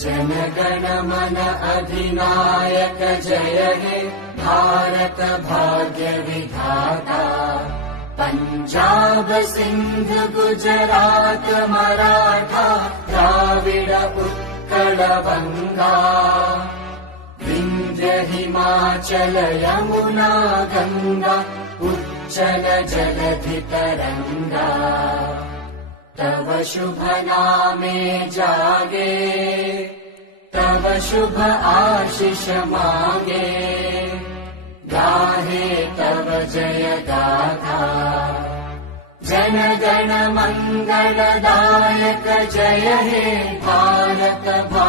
जनगण मन अधिनायक जय हे भारत भाग्य विधाता। पंजाब सिंध गुजरात मराठा द्राविड उत्कल बंगा। विंध्य हिमाचल यमुना गंगा उच्चल जलधि तरंगा। तव शुभ नामे जागे तव शुभ आशीष मांगे। गाहे तव जय गाथा जन गण मंगलदायक जय हे भारत भाग्य